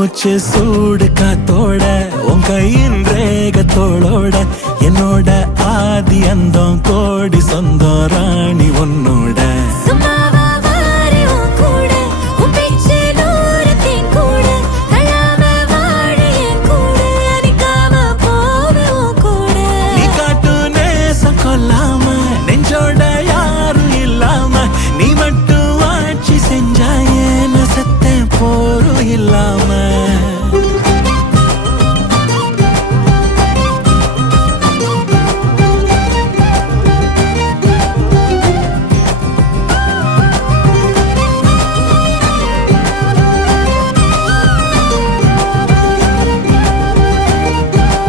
மூச்சு சூடு காத்தோட உன் கையின் ரேகத்தோளோட என்னோட ஆதி அந்தம் கோடி சொந்தம் ராணி ஒன்னு